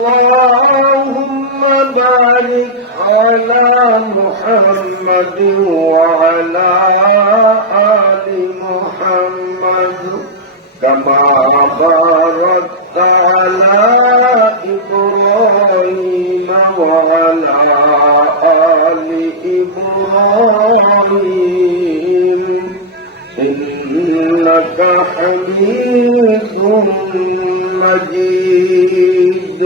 اللهم بارك على محمد وعلى آل محمد كما باركت على إبراهيم وعلى آل إبراهيم إنك حميد مجيد.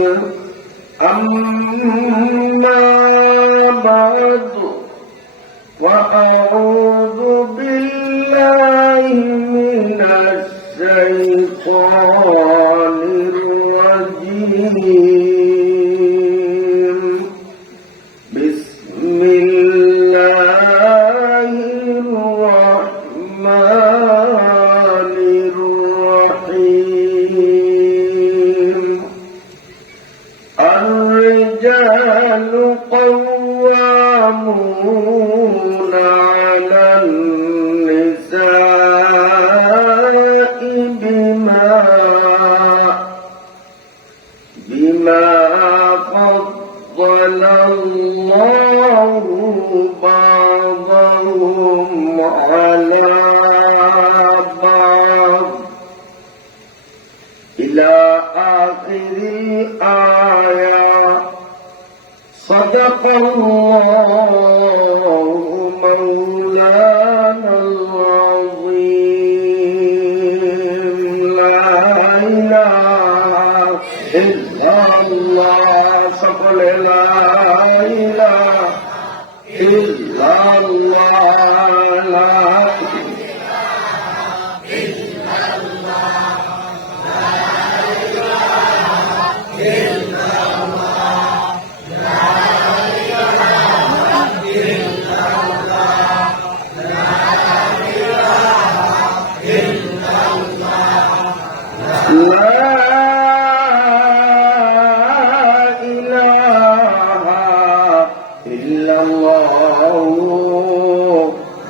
أما بعد وأعوذ بالله من الشيطان الرجيم. بسم الله الرحمن الرحيم. الرجال قوامون على النساء بما فضل الله بعضهم على بعض إلى آخر الآية. صدق الله مولانا العظيم. لا إله إلا الله. সকল لا إله إلا الله.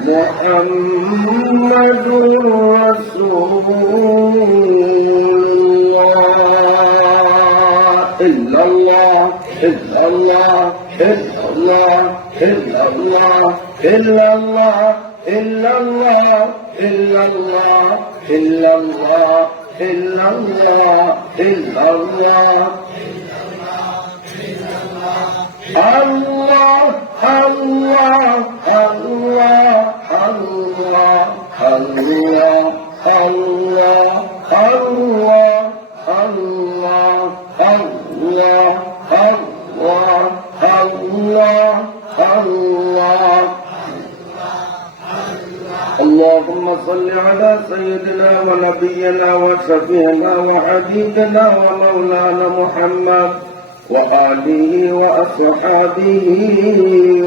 محمد رسول الله. إلا الله إلا الله إلا الله إلا الله إلا الله إلا الله إلا الله إلا الله إلا الله إلا الله. الله الله الله الله الله الله الله الله الله الله الله الله. اللهم صل على سيدنا ونبينا وشفيعنا وحبيبنا ومولانا محمد وآله وأصحابه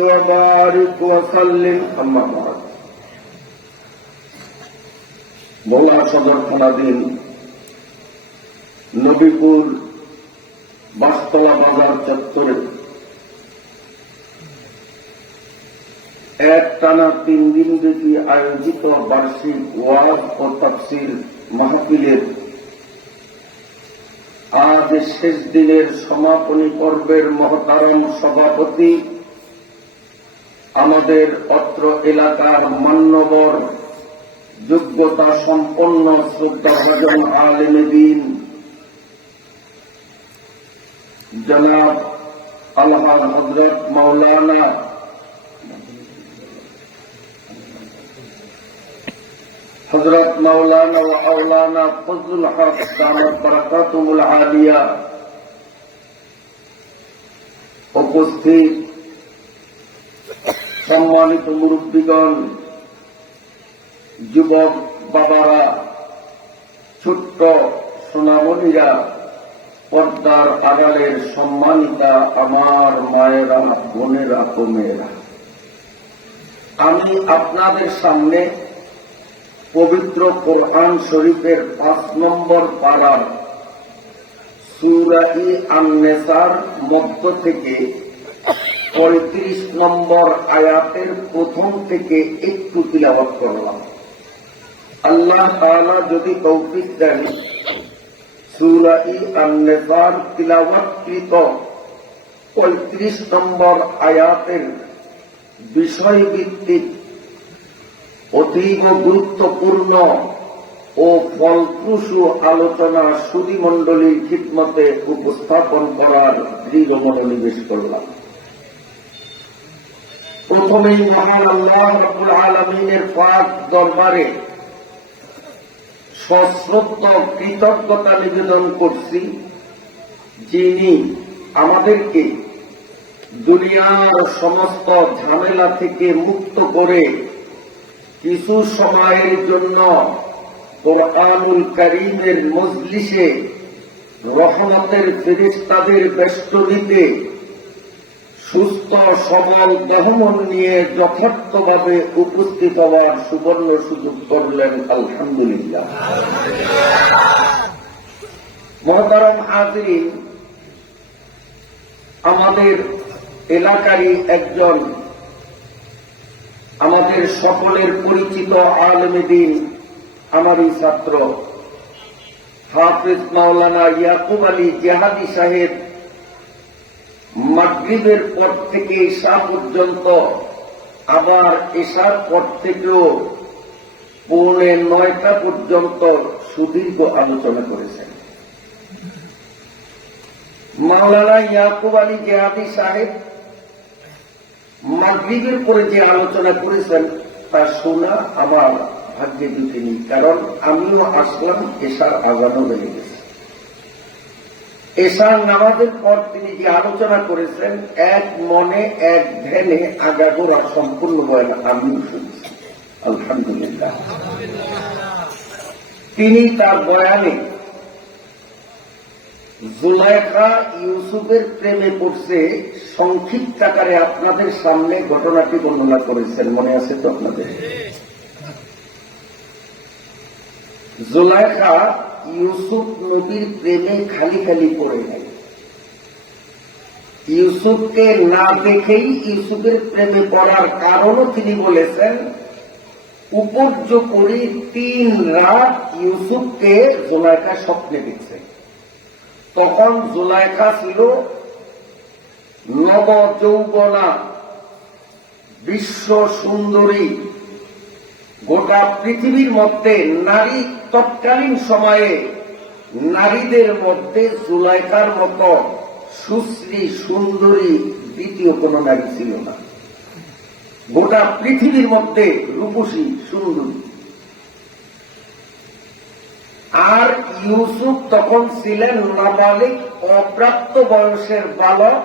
وبارك وسلم. أما بعد. مولا সদর থানাধীন নবীপুর বাসতলা বাজার চত্বরে একটানা 3 দিন ব্যাপী আয়োজিত বার্ষিক ওয়াজ ও তাফসীর মাহফিলের আজ শেষ দিনের সমাপনী পর্বের মহতারাম সভাপতি, আমাদের অত্র এলাকার মান্যবর যোগ্যতা সম্পন্ন শ্রদ্ধাভাজন আলেমে দ্বীন জনাব আলহাজ হযরত মাওলানা ও আওলানা ফজলুল হক দামাত বারাকাতুহুল আলিয়া, উপস্থিত সম্মানিত মুরব্বীগণ, যুবক বাবারা, ছোট্ট সোনামণিরা, পর্দার আড়ালের সম্মানিতা আমার মায়েরা, বোনেরা ও মেয়েরা, আমি আপনাদের সামনে পবিত্র কোরআন শরীফের 5 নম্বর পারার সূরা আন-নিসার মধ্য থেকে 35 নম্বর আয়াতের প্রথম থেকে একটু তিলাওয়াত করলাম। আল্লাহ তাআলা যদি তৌফিক দেন সূরা আন-নিসার তিলাওয়াতকৃত 35 নম্বর আয়াতের বিষয়ভিত্তিক অতীব গুরুত্বপূর্ণ ও ফলপ্রসূ আলোচনা সুধীমণ্ডলীর খিদমতে উপস্থাপন করার দৃঢ় মনোনিবেশ করলাম। প্রথমেই মহান আল্লাহ রাব্বুল আলামিনের পাক দরবারে সশ্রদ্ধ কৃতজ্ঞতা নিবেদন করছি, যিনি আমাদেরকে দুনিয়ার সমস্ত ঝামেলা থেকে মুক্ত করে কিছু সময়ের জন্য কোরআনুল কারীমের মজলিসে রহমতের ফেরেশতাদের বেষ্টনীতে সুস্থ সবল দেহমন নিয়ে যথার্থভাবে উপস্থিত হওয়ার সুবর্ণ সুযোগ করলেন। আলহামদুলিল্লাহ। মুহতারাম হাজিরিন, আমাদের এলাকারই একজন আমাদের সকলের পরিচিত আলেমে দ্বীন, আমারই ছাত্র হাফেজ মাওলানা ইয়াকুব আলী জেহাদি সাহেব মাগরিবের পর থেকে ঈশা পর্যন্ত, আবার ঈশার পর থেকেও 8:45 পর্যন্ত সুদীর্ঘ আলোচনা করেছেন। মাওলানা ইয়াকুব আলী জেহাদি সাহেব মাগরিবের পরে যে আলোচনা করেছেন তা শোনা আমার ভাগ্যে জুটেনি, কারণ আমিও আসলাম ঈশার আজানও হয়ে গেছে। ঈশার নামাজের পর তিনি যে আলোচনা করেছেন, এক মনে এক ধ্যানে আগাগোড়া সম্পূর্ণ বয়ান আমিও শুনছি। আলহামদুলিল্লাহ। তিনি তার বয়ানে জুলাইখা ইউসুফের প্রেমে পড়ছে সংক্ষিপ্ত আকারে আপনাদের সামনে ঘটনাটি বর্ণনা করেছেন, মনে আছে তো আপনাদের? জুলাইখা ইউসুফ নবীর প্রেমে খালি খালি পড়ে নাই। ইউসুফকে না দেখেই ইউসুফের প্রেমে পড়ার কারণও তিনি বলেছেন। উপর্যুপরি 3 রাত ইউসুফকে জুলাইখা স্বপ্নে দেখছে। তখন জুলাইখা ছিল নব যৌবনা, বিশ্ব সুন্দরী। গোটা পৃথিবীর মধ্যে নারী, তৎকালীন সময়ে নারীদের মধ্যে জুলাইখার মতো সুশ্রী সুন্দরী দ্বিতীয় কোন নারী ছিল না। গোটা পৃথিবীর মধ্যে রূপসী সুন্দরী। আর ইউসুফ তখন ছিলেন নাবালিগ, অপ্রাপ্ত বয়সের বালক।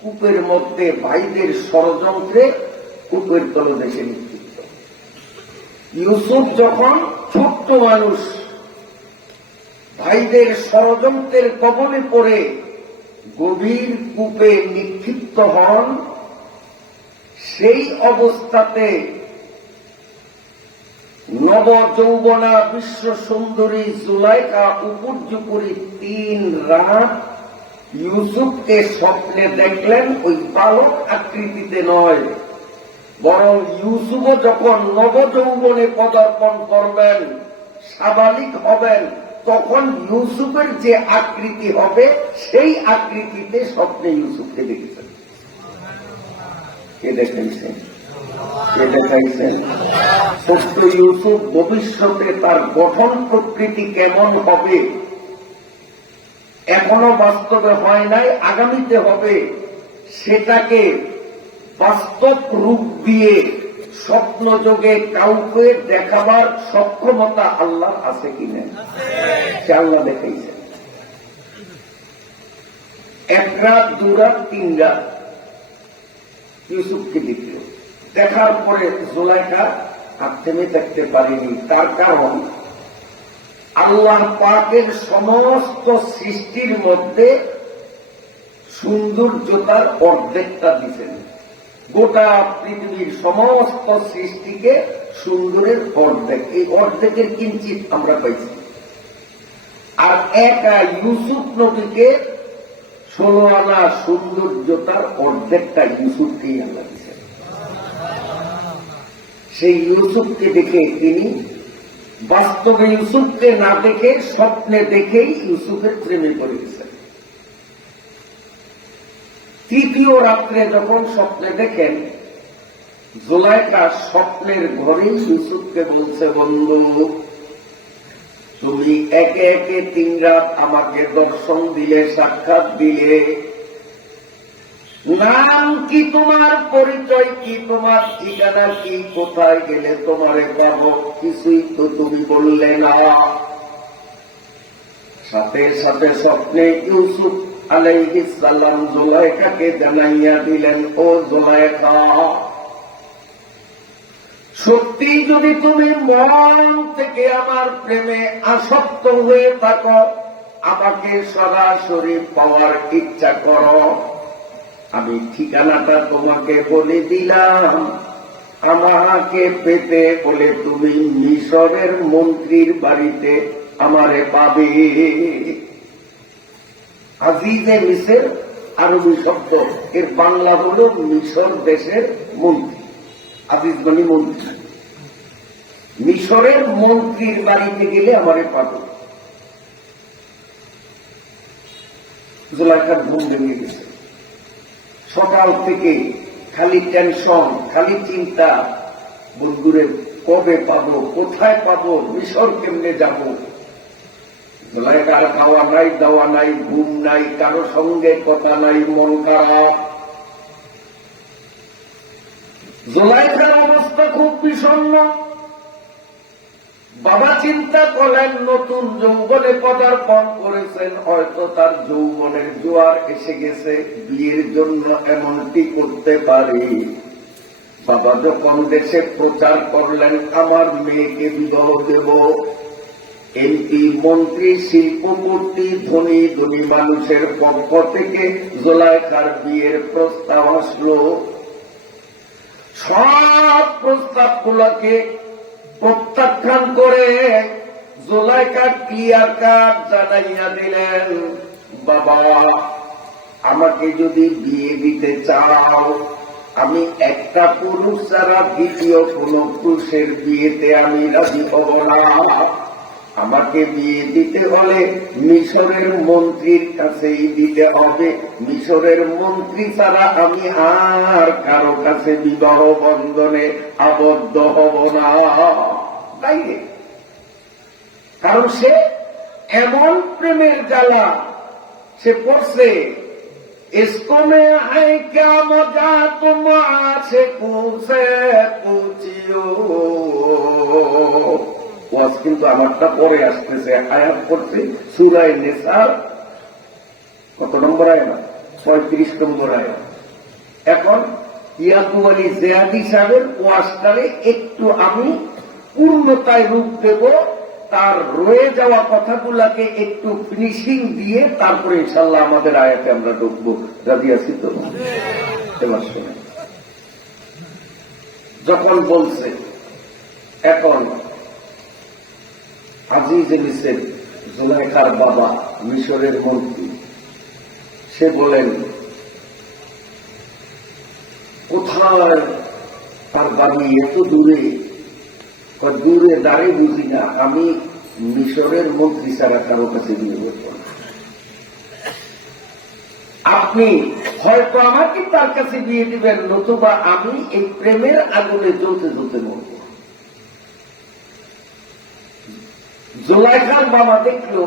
কূপের মধ্যে ভাইদের ষড়যন্ত্রে কূপের তলদেশে নিক্ষিপ্ত। ইউসুফ যখন ছোট্ট মানুষ, ভাইদের ষড়যন্ত্রের কবলে পড়ে গভীর কূপে নিক্ষিপ্ত হন, সেই অবস্থাতে নব যৌবনা বিশ্ব সুন্দরী জুলাইখা উপর্যুপরি 3 রাত ইউসুফকে স্বপ্নে দেখলেন। ওই বালক আকৃতিতে নয়, বরং ইউসুফও যখন নবযৌবনে পদার্পণ করবেন, স্বাভাবিক হবেন, তখন ইউসুফের যে আকৃতি হবে সেই আকৃতিতে স্বপ্নে ইউসুফকে দেখেছেন। কে দেখাইছেন? কে দেখাইছেন? সত্য ইউসুফ ভবিষ্যতে তার গঠন প্রকৃতি কেমন হবে এখনো বাস্তবে হয় নাই, আগামীতে হবে। সেটাকে বাস্তব রূপ দিয়ে স্বপ্নযোগে কাউকে দেখাবার সক্ষমতা আল্লাহ আছে কিনা? সে আল্লাহ দেখাইছেন। 1 রাত 2 রাত 3 রাত ইউসুফকে দেখল। দেখার পরে জুলাইখা আর থেমে থাকতে পারেনি। তার কারণ আল্লাহ পাকের সমস্ত সৃষ্টির মধ্যে সৌন্দর্যতার অর্ধেকটা দিচ্ছেন। গোটা পৃথিবীর সমস্ত সৃষ্টিকে সুন্দরের অর্ধেক, এই অর্ধেকের কিঞ্চিত আমরা পাইছি। আর একা ইউসুফ নবীকে 16 আনা সৌন্দর্যতার অর্ধেকটা ইউসুফকেই আল্লাহ দিচ্ছেন। সেই ইউসুফকে দেখে তিনি বাস্তবে ইউসুফকে না দেখে স্বপ্নে দেখেই ইউসুফের প্রেমে পড়ে গেছেন। তৃতীয় রাত্রে যখন স্বপ্নে দেখেন, জুলাইখা স্বপ্নের ঘরেই ইউসুফকে বলছে, বন্ধু তুমি একে একে 3 রাত আমাকে দর্শন দিলে, সাক্ষাৎ দিলে, নাম কি তোমার, পরিচয় কি তোমার, ঠিকানা কি, কোথায় গেলে তোমারে পাবো, কিছুই তো তুমি বললে না। সাথে সাথে স্বপ্নে ইউসুফ আলাইহিস সালাম জুলাইখাকে জানাইয়া দিলেন, ও জুলাইখা, সত্যি যদি তুমি মন থেকে আমার প্রেমে আসক্ত হয়ে থাকো, আমাকে সরাসরি পাওয়ার ইচ্ছা করো, আমি ঠিকানাটা তোমাকে বলে দিলাম। আমাকে পেতে বলে তুমি মিশরের মন্ত্রীর বাড়িতে আমারে পাবে। আজিজে মিসর আরবি শব্দ, এর বাংলা হল মিশর দেশের মন্ত্রী। আজিজ মানে মন্ত্রী। মিশরের মন্ত্রীর বাড়িতে গেলে আমারে পাবে। জুলাইখার ঘুম ভেঙে গেছে। সকাল থেকে খালি টেনশন, খালি চিন্তা, বন্ধুরে কবে পাবো, কোথায় পাবো, মিশর কেমনে যাব। জুলাইখার খাওয়া নাই, দাওয়া নাই, ঘুম নাই, কারো সঙ্গে কথা নাই, মন খারাপ। জুলাইখার অবস্থা খুব বিষণ্ণ। বাবা চিন্তা করলেন, নতুন যৌবনে পদার্পণ করেছেন, হয়তো তার যৌবনের জোয়ার এসে গেছে, বিয়ের জন্য এমনটি করতে পারে। বাবা যখন দেশে প্রচার করলেন, আমার মেয়েকে বিবাহ দেব, এমপি, মন্ত্রী, শিল্পপতি, ধনী ধনী মানুষের পক্ষ থেকে জুলাইখার বিয়ের প্রস্তাব আসলো। সব প্রস্তাবগুলোকে প্রত্যাখ্যান করে জুলাইখা ক্লিয়ার কাট জানাইয়া দিলেন, বাবা আমাকে যদি বিয়ে দিতে চাও, আমি একটা পুরুষ ছাড়া দ্বিতীয় কোন পুরুষের বিয়েতে আমি রাজি হব না। আমাকে বিয়ে দিতে হলে মিশরের মন্ত্রীর কাছেই দিতে হবে। মিশরের মন্ত্রী ছাড়া আমি আর কারো কাছে বিবাহ বন্ধনে আবদ্ধ হব না। তাই কারণ সে এমন প্রেমের জ্বালা সে পড়ছে। इसको में है क्या मजा तुम आसे पूछे पूछियो। ওয়াজ কিন্তু আমারটা পরে আসতেছে, আয়াত করছে সূরা নিসার কত নম্বর আয়াত? 35 নম্বর আয়াত। এখন ইয়াকুব আলী জিয়াদি সাহেবের ওয়াজটারে একটু আমি পূর্ণতায় রূপ দেব, তার রয়ে যাওয়া কথাগুলাকে একটু ফিনিশিং দিয়ে তারপরে ইনশাআল্লাহ আমাদের আয়াতে আমরা ঢুকবো। রাজি আছি তো? এবার শুনে যখন বলছে, এখন আজিজে মিসর জুলাইখার বাবা মিশরের মন্ত্রী, সে বলেন কোথায় তার বাড়ি, এত দূরে। দূরে দাঁড়িয়ে বুঝি না, আমি মিশরের মন্ত্রী ছাড়া কারো কাছে বিয়ে করব না। আপনি হয়তো আমাকে তার কাছে বিয়ে দিবেন, নতুবা আমি এই প্রেমের আগুনে জ্বলতে জ্বলতে মরব। জুলাইখার বাবা দেখলো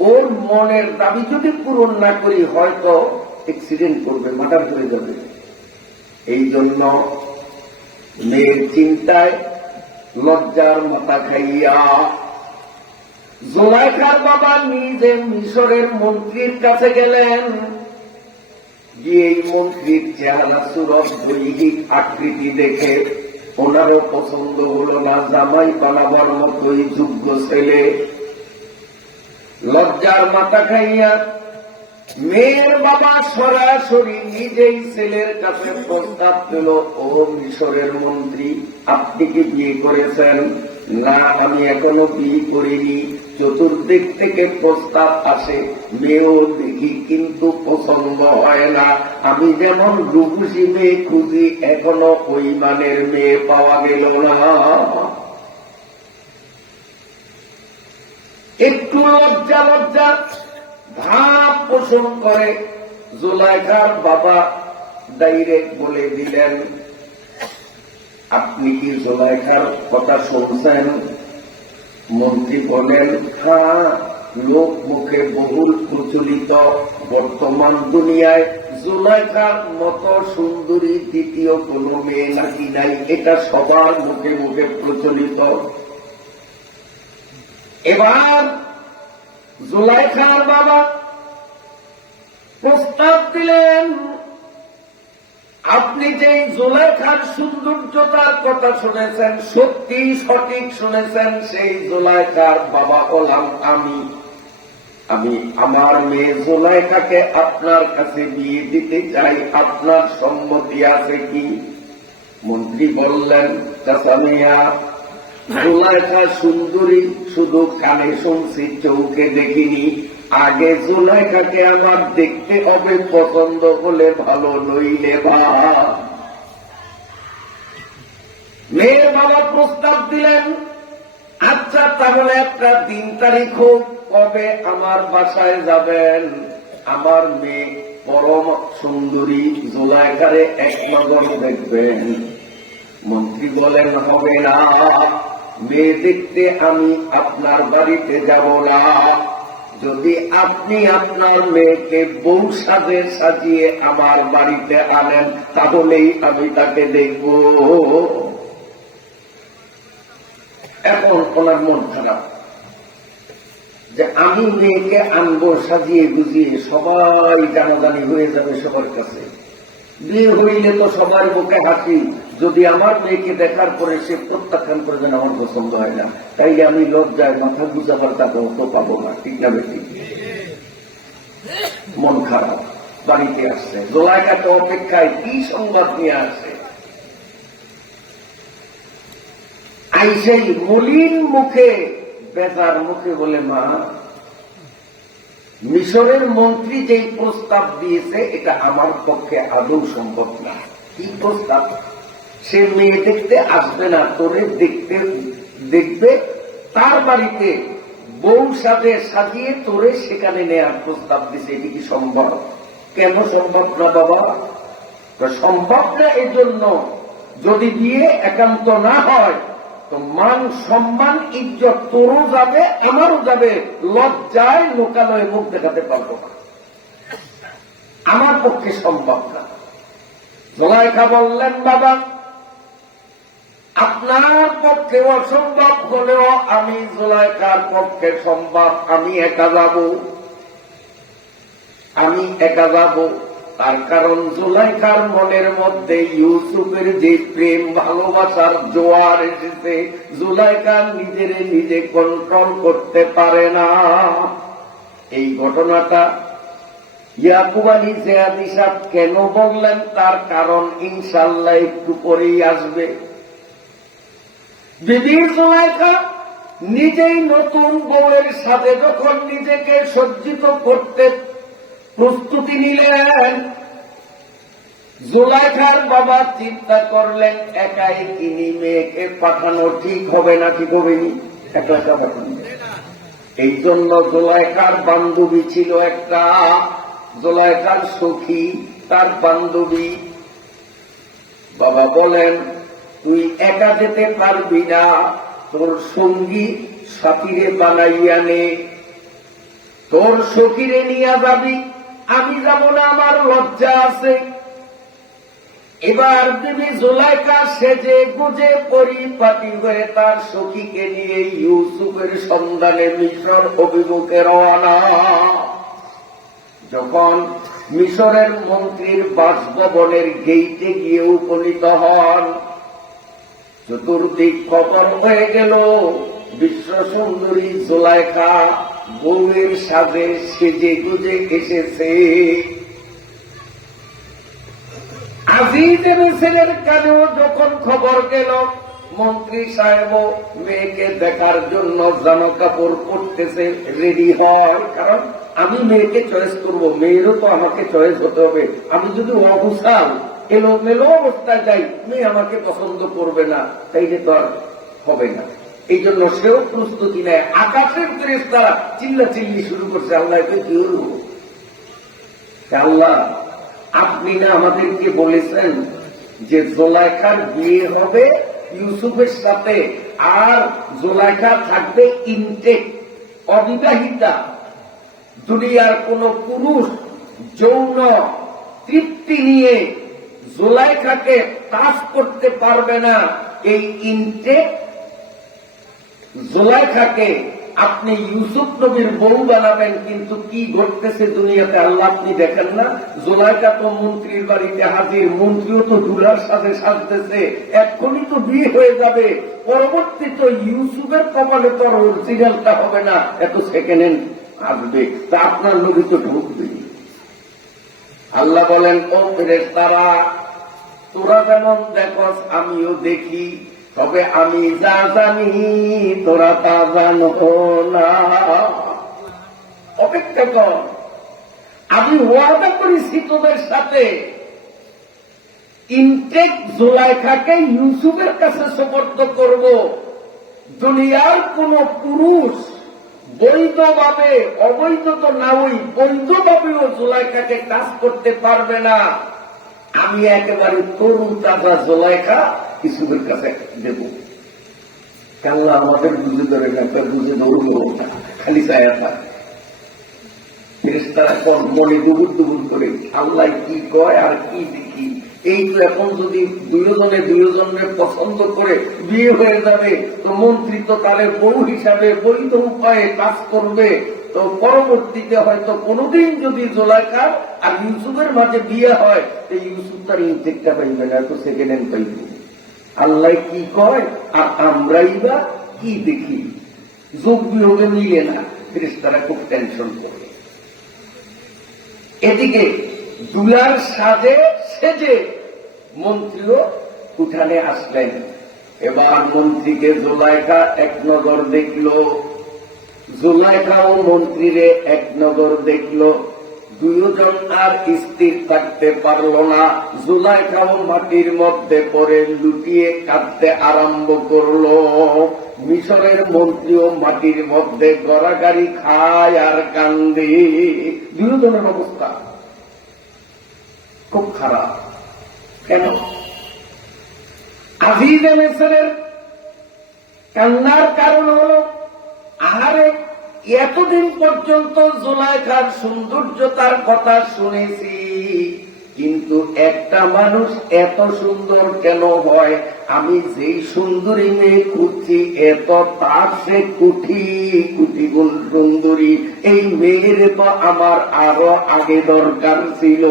ওর মনের দাবি যদি পূরণ না করি হয়তো অ্যাক্সিডেন্ট করবে, মার্ডার হয়ে যাবে। এই জন্য মেয়ের চিন্তায় লজ্জার মাথা খাইয়া জুলাইখার বাবা নিজে মিশরের মন্ত্রীর কাছে গেলেন। গিয়ে এই মন্ত্রীর চেহারা সুরত দৈহিক আকৃতি দেখে ওনারও পছন্দ হলো না। জামাই বানাবার মতোই যোগ্য ছেলে। লজ্জার মাথা খাইয়া মেয়ের বাবা সরাসরি নিজেই ছেলের কাছে প্রস্তাব দিল, ও মিশরের মন্ত্রী আপনি কি বিয়ে করেছেন? না, আমি এখনো বিয়ে করিনি। চতুর্দিক থেকে প্রস্তাব আসে, মেয়েও দেখি কিন্তু পছন্দ হয় না। আমি যেমন রূপসী মেয়ে খুঁজি, এখনো ওই মানের মেয়ে পাওয়া গেল না। একটু লজ্জা লজ্জা ভাব পোষণ করে জুলাইখার বাবা ডাইরেক্ট বলে দিলেন, আপনি কি জুলাইখার কথা শুনছেন? মন্ত্রী বলেন, হ্যাঁ, লোক মুখে বহুল প্রচলিত, বর্তমান দুনিয়ায় জুলাইখার মতো সুন্দরী দ্বিতীয় কোন মেয়ে নাকি নাই, এটা সবার মুখে মুখে প্রচলিত। এবার জুলাইখার বাবা প্রস্তাব দিলেন, আপনি যে জুলাইখার সৌন্দর্যতার কথা শুনেছেন, সত্যি সঠিক শুনেছেন। সেই জুলাইখার বাবা হলাম আমি আমার মেয়ে জুলাইখাকে আপনার কাছে বিয়ে দিতে চাই, আপনার সম্মতি আছে কি? মন্ত্রী বললেন, চাচা মিয়া, জুলাইখা সুন্দরী শুধু কানে শুনছি, চোখে দেখিনি। আগে জুলাইখাকে আমার দেখতে হবে, পছন্দ হলে ভালো, নইলে ভাব। মেয়ের বাবা প্রস্তাব দিলেন, আচ্ছা তাহলে একটা দিন তারিখ হোক, কবে আমার বাসায় যাবেন? আমার মেয়ে পরম সুন্দরী জুলাইখারে এক নজর দেখবেন। মন্ত্রী বলেন, হবে না, মেয়ে দেখতে আমি আপনার বাড়িতে যাব না। যদি আপনি আপনার মেয়েকে বউ সাজে সাজিয়ে আমার বাড়িতে আনেন, তাহলেই আমি তাকে দেখব। এখন ওনার মন খারাপ যে আমি মেয়েকে আনবো সাজিয়ে গুজিয়ে, সবাই জানাজানি হয়ে যাবে সবার কাছে, বিয়ে হইলে তো সবার মুখে হাসি। যদি আমার মেয়েকে দেখার পরে সে প্রত্যাখ্যান করবেন, আমার পছন্দ হয় না, তাইলে আমি লজ্জায় মাথা গুজাবার টাকা তো পাবো না। ঠিক না বেশি? মন খারাপ, বাড়িতে আসছে। জুলাইখাকে অপেক্ষায় কি সংবাদ নিয়ে আসে? আইসেই মলিন মুখে, বেজার মুখে বলে, মা, মিশরের মন্ত্রী যেই প্রস্তাব দিয়েছে এটা আমার পক্ষে আদৌ সম্ভব না। কি প্রস্তাব? সে মেয়ে দেখতে আসবে না, তোরে দেখবে তার বাড়িতে বউ সাজে সাজিয়ে তোরে সেখানে নেয়ার প্রস্তাব দিছে। এটি কি সম্ভব? কেন সম্ভব না বাবা? সম্ভব না এজন্য, যদি বিয়ে একান্ত না হয় তো মান সম্মান ইজ্জত তোরও যাবে, আমারও যাবে, লজ্জায় লোকালয়ে মুখ দেখাতে পারবো না, আমার পক্ষে সম্ভব না। জুলাইখা বললেন, বাবা, আপনার পক্ষে অসম্ভব হলেও আমি জুলাইখার পক্ষে সম্ভব। আমি একা যাব। তার কারণ জুলাইখার মনের মধ্যে ইউসুফের যে প্রেম ভালোবাসার জোয়ার এসেছে, জুলাইখা নিজে কন্ট্রোল করতে পারে না। এই ঘটনাটা ইয়াকুব আলী জিয়াদি সাহেব কেন বললেন, তার কারণ ইনশাআল্লাহ একটু পরেই আসবে। বিবি জুলাইখা নিজেই নতুন বউয়ের সাথে যখন নিজেকে সজ্জিত করতে প্রস্তুতি নিলেন, জুলাইখার বাবা চিন্তা করলেন, একাই তিনি মেয়েকে পাঠানো ঠিক হবে না, ঠিক হবে নি, একা একা পাঠানো। এই জন্য জুলাইখার বান্ধবী ছিল একটা, জুলাইখার সখী, তার বান্ধবী। বাবা বলেন, তুই একা যেতে পারবি না, তোর সঙ্গী সাথীরে বানাইয়া নে, তোর সখীরে নিয়ে যাবি। আমি যাব না, আমার লজ্জা আছে। এবার বিবি জুলাইখা সেজে গুজে পরিপাটি হয়ে তার সখীকে নিয়ে ইউসুফের সন্ধানে মিশর অভিমুখে রওনা। যখন মিশরের মন্ত্রীর বাসভবনের গেইটে গিয়ে উপনীত হন, চতুর্দিক খবর হয়ে গেল বিশ্ব সুন্দরী জুলাইখা বউয়ের সাথে সেজে গুজে এসেছে। আজিজের ছেলের কানেও যখন খবর গেল, মন্ত্রী সাহেব মেয়েকে দেখার জন্য জামা কাপড় পরতেছে, রেডি হয়। কারণ আমি মেয়েকে চয়েস করব, মেয়েরও তো আমাকে চয়েস হতে হবে। আমি যদি অগুছাল এলোমেলো অবস্থায় যাই, মেয়ে আমাকে পছন্দ করবে না, তাইলে তো আর হবে না। এই জন্য সেও প্রস্তুতি নেয়। আকাশের ফেরেশতারা চিল্লা চিল্লি শুরু করছে, আল্লাহকে কি করবো? আল্লাহ, আপনি না আমাদেরকে বলেছেন যে জুলাইখার বিয়ে হবে ইউসুফের সাথে, আর জুলাইখা থাকবে ইনটেক, অবিবাহিতা, দুনিয়ার কোন পুরুষ যৌন তৃপ্তি নিয়ে জুলাইখাকে কাজ করতে পারবে না। এই ইনটেক জুলাইখাকে আপনি ইউসুফ নবীর বউ বানাবেন, কিন্তু কি ঘটতেছে দুনিয়াতে আল্লাহ আপনি দেখেন না? জুলাইখা তো মন্ত্রীর বাড়িতে হাজির, মন্ত্রীও তো দুলার সাথে সাজতেছে, এক্ষুনি তো বিয়ে হয়ে যাবে, পরবর্তীতে ইউসুফের কপালে তো অরিজিনালটা হবে না, এত সেকেন্ড হ্যান্ড আসবে, তা আপনার নবী তো ঢুকবে। আল্লাহ বলেন, ও ফেরেশতারা, তোরা যেমন দেখস আমিও দেখি, তবে আমি যা জানি তোরা তা জানো না। অপেক্ষা কর, আমি ওয়াদা করেছি তোদের সাথে ইনটেক জুলাইখাকে ইউসুফের কাছে সুপর্দ করব। দুনিয়ার কোন পুরুষ বৈধভাবে, অবৈধ তো না, ওই বৈধভাবেও জুলাইখাকে কাজ করতে পারবে না। আমি একেবারে তরুণ তাজা জুলাইখা ইউসুফের কাছে দেব। আল্লাহ আমাদের বুঝে ধরে না, বুঝে ধরবো না, খালি চায়া থাক। ফেরেশতারা মনে দুবুর দুবুর করে আল্লাহ কি কয় আর কি দেখি। এই তো এখন যদি দুজনের পছন্দ করে বিয়ে হয়ে যাবে, তো মন্ত্রী তো তাদের বউ হিসাবে বৈধ উপায়ে কাজ করবে। তো পরবর্তীতে হয়তো কোনদিন যদি জুলাইখা আর ইউসুফের মাঝে বিয়ে হয়, তো ইউসুফ তার ইনটেকটা পাইবে না, তো সেকেন্ড হ্যান্ড পাইবে। আল্লাহ কি কয় আর আমরাই বা কি দেখি, যোগ বিয়োগে মিলে না। ফেরেশতারা খুব টেনশন করে। এদিকে দুলার সাজে সেজে মন্ত্রীও উঠানে আসলেন। এবার মন্ত্রীকে জুলাইখা এক নজর দেখল, জুলাইখাও মন্ত্রীরে এক নজর দেখল। দুজন আর স্থির থাকতে পারল না। জুলাইখাও মাটির মধ্যে পড়ে লুটিয়ে কাঁদতে আরম্ভ করল। মিশরের মন্ত্রীও মাটির মধ্যে গড়াগাড়ি খায় আর কান্দে। দুজনের অবস্থা খুব খারাপ। কেন? আজিজ মিশরের কান্নার কারণ হল, আরে এতদিন পর্যন্ত জুলাইখার সৌন্দর্যতার কথা শুনেছি, কিন্তু একটা মানুষ এত সুন্দর কেন হয়? আমি যেই সুন্দরী মেয়ে খুঁজছি, এত তার সে কোটি কোটি গুণ সুন্দরী। এই মেয়ের তো আমার আরো আগে দরকার ছিল।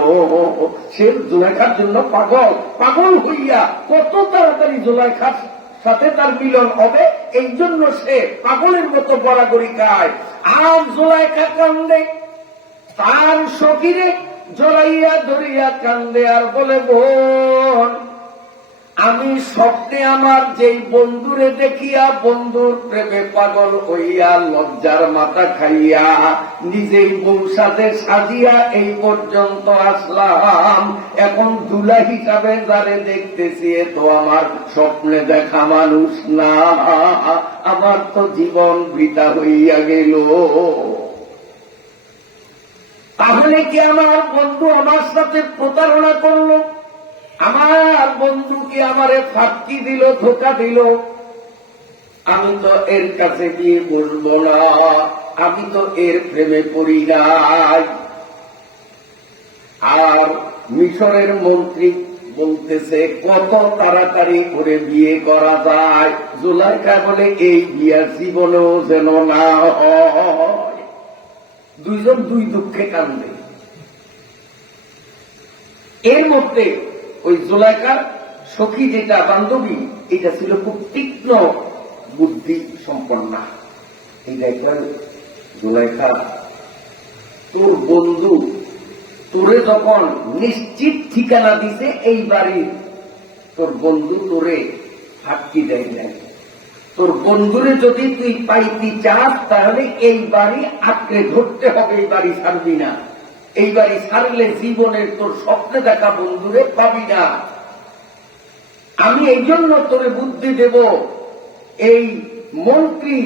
সে জুলাইখার জন্য পাগল, পাগল হইয়া কত তাড়াতাড়ি জুলাইখার সাথে তার মিলন হবে, এই জন্য সে পাগলের মতো বরাবরি খায়। আর জুলাইখা কান্দে, তার সখীরে জড়াইয়া ধরিয়া কান্দে আর বলে, বোন, আমি স্বপ্নে আমার যেই বন্ধুরে দেখিয়া বন্ধুর প্রেমে পাগল হইয়া লজ্জার মাথা খাইয়া নিজেই বউ সাথে সাজিয়া এই পর্যন্ত আসলাম। এখন দুলা হিসাবে যারে দেখতেছি, এ তো আমার স্বপ্নে দেখা মানুষ না, আমার তো জীবন বৃথা হইয়া গেল। তাহলে কি আমার বন্ধু আমার সাথে প্রতারণা করলো? আমার বন্ধু কি আমারে ফাঁকি দিল, ধোকা দিল? আমি তো এর কাছে গিয়ে বলবো না, আমি তো এর প্রেমে পড়ি নাই। আর মিশরের মন্ত্রী বলতেছে কত তাড়াতাড়ি করে বিয়ে করা যায়। জুলাইখা বলে, এই বিয়ার জীবনেও যেন না হয়। দুইজন দুই দুঃখে কান্দে। এর মধ্যে ওই জুলাইখার সখী যেটা বান্ধবী, এটা ছিল খুব তীক্ষ্ণ বুদ্ধি সম্পন্ন। এটা একটা, জুলাইখা, তোর বন্ধু তোরে যখন নিশ্চিত ঠিকানা দিছে এই বাড়ির, তোর বন্ধু তোরে ফাঁকি দেয় নাই। তোর বন্ধুরে যদি তুই পাইতে চাস, তাহলে এই বাড়ি আঁকড়ে ধরতে হবে, এই বাড়ি ছাড়বি না। এই বাড়ি ছাড়লে জীবনের তোর স্বপ্নে দেখা বন্ধুরে পাবি না। আমি এই জন্য তোরে বুদ্ধি দেব, এই মন্ত্রী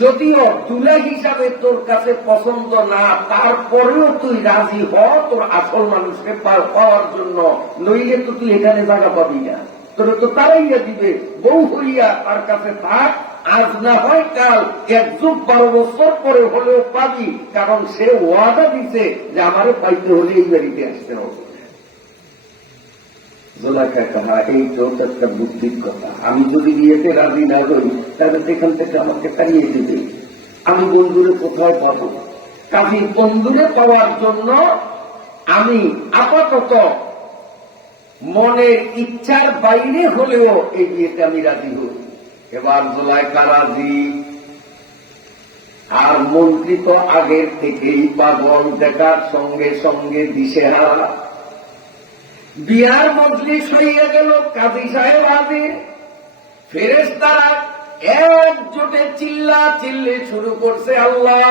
যদিও দুলা হিসাবে তোর কাছে পছন্দ না, তারপরেও তুই রাজি হ তোর আসল মানুষকে পাওয়ার জন্য, নইলে তো তুই এখানে জায়গা পাবি না, তোর তো তারাইয়া দিবে। বউ হইয়া তার কাছে থাক, আজ না হয় কাল, 1 যুগ 12 বছর পরে হলেও পাবি, কারণ সে ওয়াদা দিছে যে আমারে পাইতে হলে এই বাড়িতে আসতে হবে। জোলাইখা কহা, এইটাও তো একটা বুদ্ধির কথা, আমি যদি বিয়েতে রাজি না হই তাহলে সেখান থেকে আমাকে তাড়িয়ে দেবে, আমি বন্ধুরে কোথায় পাবো? কাজী বন্ধুরে পাওয়ার জন্য আমি আপাতত মনের ইচ্ছার বাইরে হলেও এই বিয়েতে আমি রাজি হই। এবার জোলাইখা রাজি। আর মন্ত্রী তো আগের থেকেই পাগল, দেখার সঙ্গে সঙ্গে দিশেহারা। বিয়ার মজলিস হইয়া গেল, কাজী সাহেব হাজির। ফেরেশতারা একজোটে চিল্লা চিল্লি শুরু করছে, আল্লাহ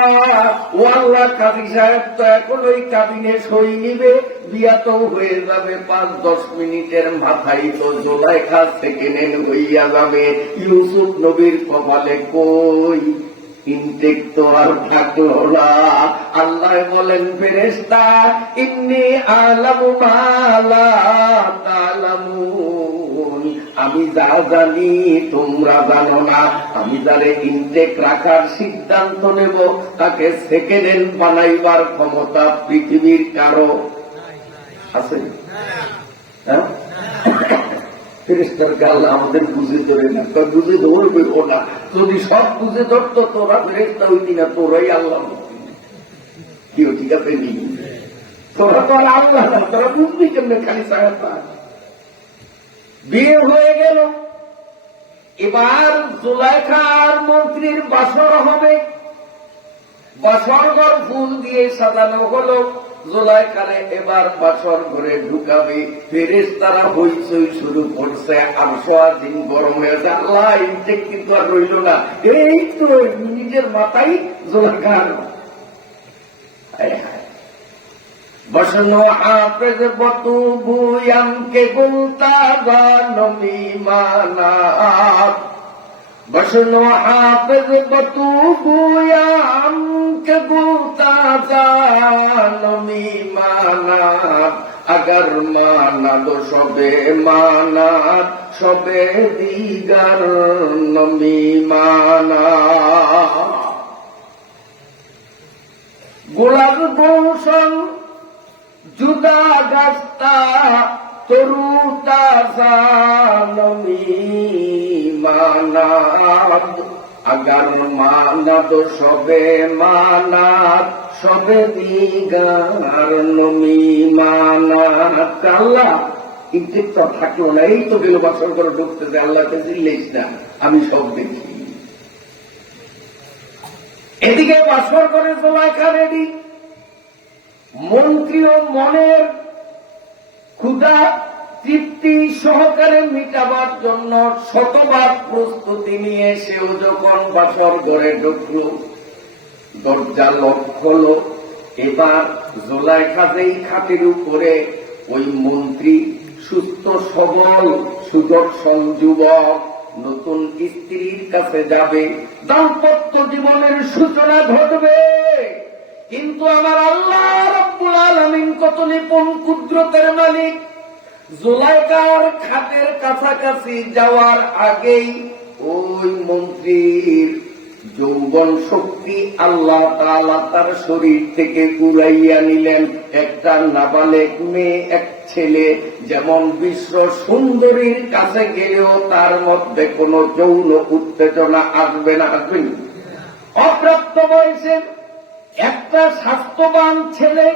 ও আল্লাহ, কাজী সাহেব তো এখন ওই কাবিনে সই নিবে, বিয়া তো হয়ে যাবে 5-10 মিনিটের মাথায়, তো জোলাইখা সেকেন্ড হইয়া যাবে। ইউসুফ নবীর কপালে কই ইনটেক তো আর থাকলো না। আল্লাহ বলেন, ফেরেশতা, ইন্নী আলামু মা লা তা'লামুন, আমি যা জানি তোমরা জানো না। আমি যারে ইনটেক রাখার সিদ্ধান্ত নেব তাকে সেকেন্ড বানাইবার ক্ষমতা পৃথিবীর কারো আছে? হ্যাঁ, ফেরেশতার গাল আমাদের বুঝে ধরে না, বুঝে ধরবে না। যদি সব বুঝে ধরতো তোরা ফেরেশতা হইতি না, তোরাই আল্লাহ। কেউ ঠিক আছে নি, তোরা তো আর আল্লাহ না, তোরা বুঝবি কেমনে খালি সাহেব। বিয়ে হয়ে গেল, এবার জোলাইখার মন্ত্রীর বাসর হবে। বাসর ঘর ফুল দিয়ে সাজানো হলো। জোলাইখারে এবার বাসর ঘরে ঢুকাবে। ফেরেশতারা হইচই শুরু করছে, আর সারাদিন গরম হয়ে যায়। আল্লাহ ইনটেক কিন্তু আর রইল না, এই তো নিজের মাথায় জোলাইখার। বসনো হাফেজ বতু বুয়ামকে গুলতা গানমি মানাত, বসনো হাফেজ বতু বুয়ামকে গুলতা গানমি মানাত, अगर माना दो सबे माना सबे दीगर नमी माना। গোলাপ বংশন জুদা গাস্তা তরু তাজা নমি মানাত, अगर मानद सबे मानात सबे दिगार नमी मानात। আল্লাহ ইজ্জত তো থাকলো না, এই তো গেল বাসর করে ঢুকতেছে, আল্লাহকে চিল্লিস না, আমি সব দেখি। এদিকে বাসর করে জোলাইখা রেডি। মন্ত্রীও মনের ক্ষুধা তৃপ্তি সহকারে মিটাবার জন্য শতবার প্রস্তুতি নিয়ে সেও যখন বাসর ঘরে ঢুকল, দরজা লক হলো। এবার জোলাইখা যেই খাটের উপরে, ওই মন্ত্রী সুস্থ সবল সুদর্শন যুবক নতুন স্ত্রীর কাছে যাবে, দাম্পত্য জীবনের সূচনা ঘটবে। কিন্তু আমার আল্লাহ রাব্বুল আলামিন কত নিপুণ কুদরতের মালিক, জোলাইখার খাটের কাছাকাছি যাওয়ার আগেই ওই মন্ত্রীর যৌবন শক্তি আল্লাহ তাআলা তার শরীর থেকে উড়াইয়া নিলেন। একটা নাবালেক মেয়ে, এক ছেলে যেমন বিশ্ব সুন্দরীর কাছে গেলেও তার মধ্যে কোনো যৌন উত্তেজনা আসবে না, আসবে না। অপ্রাপ্ত বয়সের একটা স্বাস্থ্যবান ছেলে,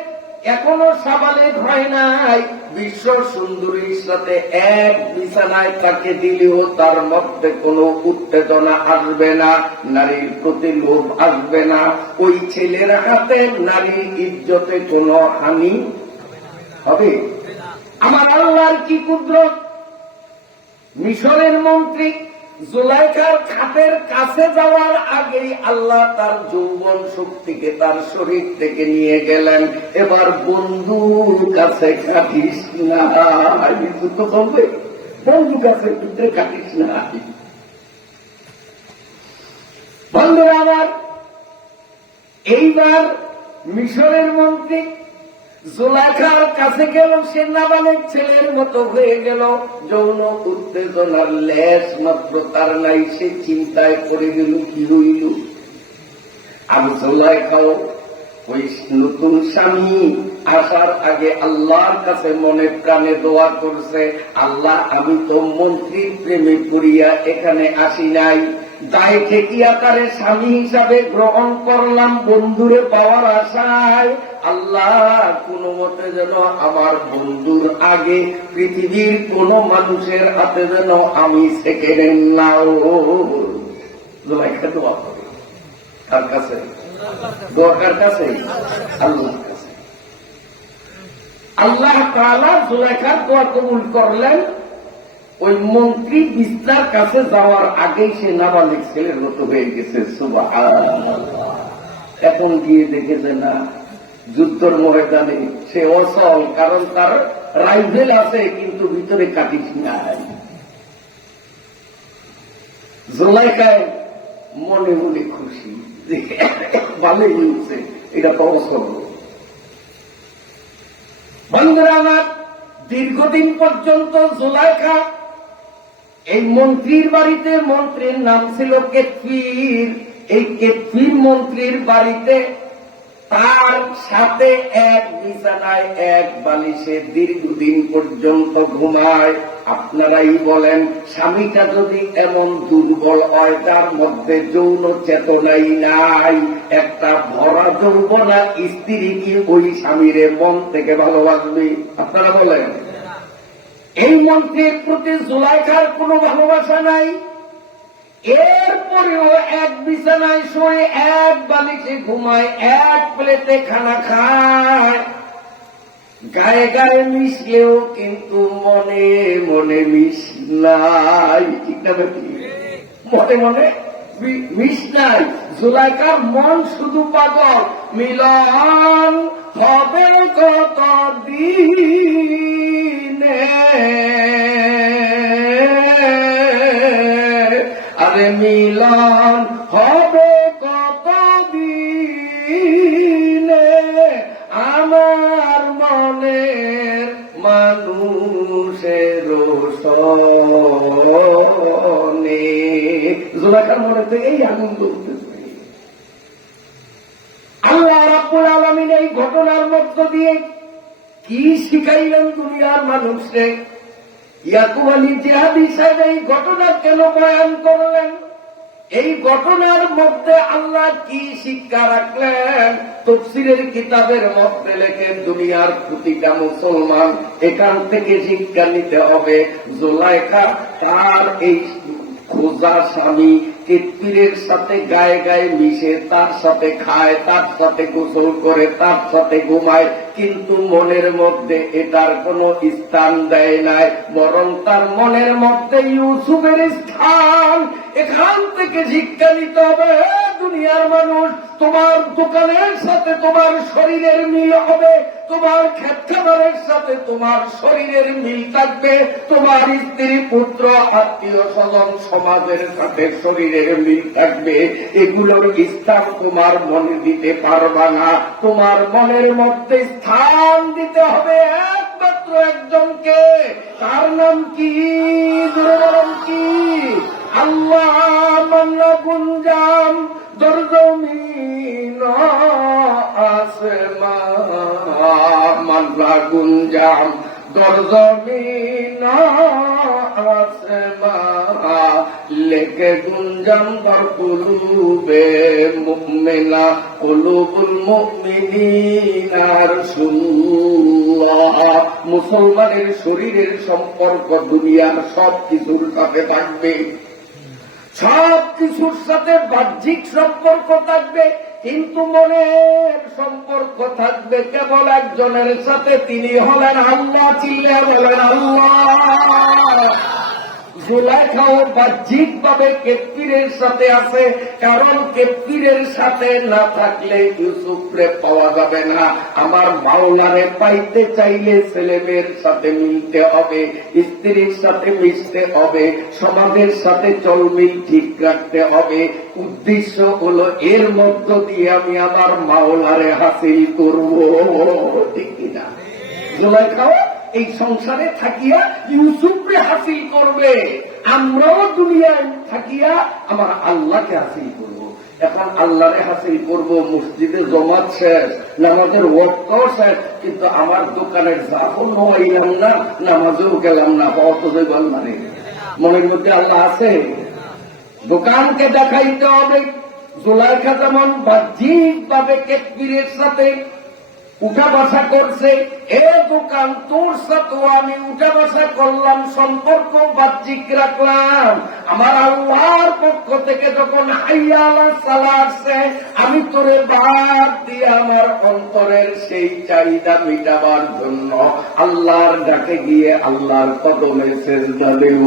এখনো সাবালেক হয় নাই, বিশ্ব সুন্দরীর সাথে এক বিছানায় তাকে দিলেও তার মধ্যে কোনো উত্তেজনা আসবে না, নারীর প্রতি লোভ আসবে না। ওই ছেলের হাতে নারীর ইজ্জতে কোনো হানি হবে। আমার আল্লাহর কি কুদরত! মিশরের মন্ত্রী জোলাইখার খাটের কাছে যাওয়ার আগেই আল্লাহ তার যৌবন শক্তিকে তার শরীর থেকে নিয়ে গেলেন। এবার বন্ধুর কাছে কাটিস না, তো বলবে বন্ধু কাছে কাটিস না। বন্ধুরা আমার, এইবার মিশরের মন্ত্রী জুলাইখার কাছে গেল, সে নাবালেক ছেলের মতো হয়ে গেল, যৌন উত্তেজনার লেশ মাত্র তার নাই, সে চিন্তায় পড়ে গেল কি হইল। আর জুলাইখাও ওই নতুন স্বামী আসার আগে আল্লাহর কাছে মনে প্রাণে দোয়া করছে, আল্লাহ আমি তো মন্ত্রীর প্রেমে পড়িয়া এখানে আসি নাই, দায় ঠেকিয়া তারে স্বামী হিসাবে গ্রহণ করলাম বন্ধুরে পাওয়ার আশায়, আল্লাহ কোন মতে যেন আমার বন্ধুর আগে পৃথিবীর কোন মানুষের হাতে যেন আমি সেকেন্ড নাও। জুলাইখা দোয়া করে কার কাছে? দোয়ার কাছে, আল্লাহর কাছে। আল্লাহ তাআলা জুলাইখার দোয়া কবুল করলেন। ওই মন্ত্রী বিস্তার কাছে যাওয়ার আগেই সে নাবালিক ছেলের মতো হয়ে গেছে। সুবহানাল্লাহ। এখন গিয়ে দেখেছে না, যুদ্ধের ময়দানে সে অচল, কারণ তার রাইফেল আছে কিন্তু ভিতরে কাটিস নাই। জুলাইখায় মনে মনে খুশি, ভালোই হয়েছে, এটা তো অচল। বন্ধুরা আমার, দীর্ঘদিন পর্যন্ত জুলাইখা এই মন্ত্রীর বাড়িতে, মন্ত্রীর নাম ছিল কেতফির, এই কেতফির মন্ত্রীর বাড়িতে তার সাথে এক বিছানায় এক বালিশে দীর্ঘদিন পর্যন্ত ঘুমায়। আপনারাই বলেন, স্বামীটা যদি এমন দুর্বল হয়, তার মধ্যে যৌন চেতনাই নাই, একটা ভরা যৌবনা স্ত্রী কি ওই স্বামীরে মন থেকে ভালোবাসবে? আপনারা বলেন। এই মন্ত্রীর প্রতি জুলাইখার কোনো ভালোবাসা নাই, এরপরেও এক বিছানায় শুয়ে এক বালিশে ঘুমায়, এক প্লেটে খানা খায়, গায়ে গায়ে মিশলেও কিন্তু মনে মনে মিশ নাই। ঠিক না? মনে মনে মিশ নাই। জুলাইখার মন শুধু পাগল, মিলন হবে কত দিনে, আরে মিলন হবে কত দিনে, আমার মনের মানুষের সনে। জুলাইখার মনে থেকে এই আনন্দ উঠতেছে। আল্লাহ রাব্বুল আলামিন এই ঘটনার মধ্য দিয়ে কি শিখাইলেন দুনিয়ার মানুষকে? ইয়াকুব আলী জিহাদি সাহেব এই ঘটনা কেন বয়ান করলেন? এই ঘটনার মধ্যে আল্লাহ কি শিক্ষা রাখলেন? তাফসীরের কিতাবের মধ্যে লেখেন, দুনিয়ার প্রতিটা মুসলমান এখান থেকে শিক্ষা নিতে হবে। জুলাইখা তার এই খোঁজা স্বামী কেতফিরের সাথে গায়ে গায়ে মিশে, তার সাথে খায়, তার সাথে গোসল করে, তার সাথে ঘুমায়, কিন্তু মনের মধ্যে এটার কোন স্থান দেয় নাই, বরং তার মনের মধ্যে ইউসুফের স্থান। এখান থেকে শিক্ষা নিতে হবে, দুনিয়ার মানুষ, তোমার দোকানের সাথে তোমার শরীরের মিল হবে, তোমার ক্ষেত খামারের সাথে তোমার শরীরের মিল থাকবে, তোমার স্ত্রী পুত্র আত্মীয় স্বজন সমাজের সাথে শরীরের মিল থাকবে। এগুলোর স্থান তোমার মনে দিতে পারবা না। তোমার মনের মধ্যে স্থান দিতে হবে একমাত্র একজনকে। তার নাম কি? বলেন কি? আল্লাহ। মামলা গুঞ্জাম দরজমিন আসমান, মামলা গুঞ্জাম দরজমিন আসমান, লেকে গুঞ্জাম দর কুলুবে মুমিনা, কুলুবুল মুমিনিনা রাসূলুল্লাহ। মুসলমানের শরীরের সম্পর্ক দুনিয়ার সব কিছুর সাথে থাকবে, সব কিছুর সাথে বাহ্যিক সম্পর্ক থাকবে, কিন্তু মনের সম্পর্ক থাকবে কেবল একজনের সাথে, তিনি হলেন আল্লাহ। চিল্লায়া বলেন আল্লাহ। জুলাইখাও বাহ্যিক ভাবে কেফিরের সাথে আছে, কারণ কেফিরের সাথে না থাকলে ইউসুফরে পাওয়া যাবে না। আমার মাওলারে পাইতে চাইলে ছেলে মেয়ের সাথে মিলতে হবে, স্ত্রীর সাথে মিশতে হবে, সমাজের সাথে চলমিল ঠিক রাখতে হবে। উদ্দেশ্য হলো এর মধ্য দিয়ে আমি আমার মাওলারে হাসিল করব, ঠিক কিনা? জুলাইখাও এই সংসারে থাকিয়া ইউসুফকে হাসিল করবে, আমরাও দুনিয়ায় থাকিয়া আমার আল্লাহকে হাসিল করব। এখন আল্লাহরে হাসিল করব, মসজিদে জমাত শেষ, নামাজের ওয়াক্তও শেষ, কিন্তু আমার দোকানের জাফর হইলাম না, নামাজেও গেলাম না, অত জৈবাল মানে মনের মধ্যে আল্লাহ আছে। দোকানকে দেখাইতে হবে। জুলাইখা যেমন বাহ্যিক ভাবে কেফিরের সাথে উঠা বসা করছে, এ দোকান তোর সাথে আমি উঠা বসা করলাম, সম্পর্ক বাহ্যিক রাখলাম। আমার আল্লাহর পক্ষ থেকে যখন হাইয়া আলা সালাহ আসছে, আমি তোরে বাদ দিয়ে আমার অন্তরের সেই চাহিদা মিটাবার জন্য আল্লাহর ডাকে গিয়ে আল্লাহর কদমে সেজদা দেব।